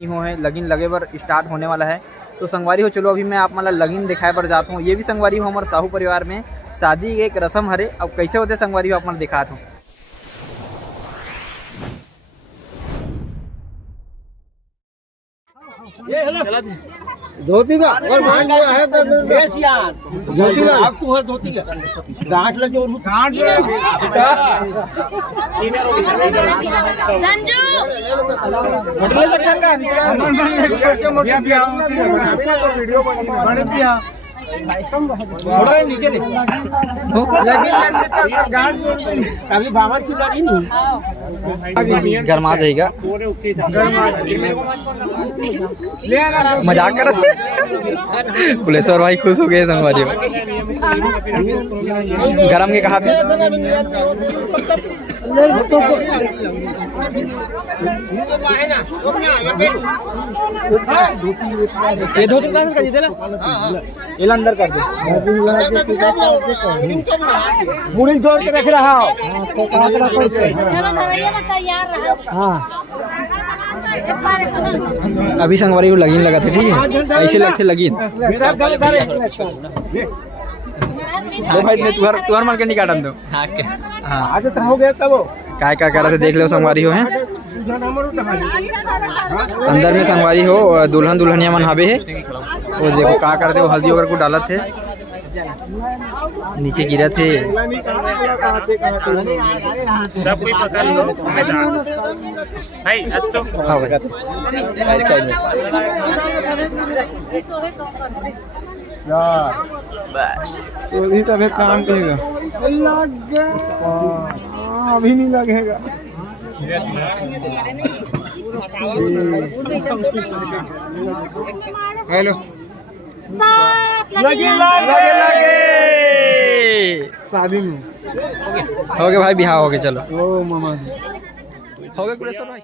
हो है लगीन लगे बर स्टार्ट होने वाला है। तो संगवारी हो चलो अभी मैं आप मतलब लगीन दिखाए पर जाता हूँ। ये भी संगवारी हो हमारे साहू परिवार में शादी एक रस्म हरे। अब कैसे होते संगवारी हो आप मतलब दिखाता हूँ। धोती का और मान जो है तो बेस यार धोती का अब तू है धोती का गांठ लगे और गांठ संजू होटल सेक्शन का तो वीडियो बनी ना थोड़ा नीचे ले कभी बामर की लगी नहीं गरमा जाएगा मजाक कर पुलिसवार भाई खुश हो गए संगवारी गरम के कहा ये धोती का कर दीजिए ना अंदर कर दे पूरी जोड़ के रख रहा हूँ चलो धरैया में तैयार रहो। हाँ अभी संगवारी को लगीन लगा थे। ठीक है ऐसे लगते लगीन दो भाई में तुहार मार के निकाल दो। हाँ आगे तो हो गया तब काय क्या कर रहे थे देख लो संगवारी हो हैं अंदर में संगवारी हो दुल्हन दुल्हनिया मन हावे है। वो देखो क्या करते वो हल्दी वगैरह को डाला थे नीचे गिरा थे। हाँ बस तो तबियत काम देगा अभी नहीं लगेगा हेलो लगे शादी में हो गए भाई बिहार हो गए। चलो ओ मामा हो गए कुलेश्वर भाई।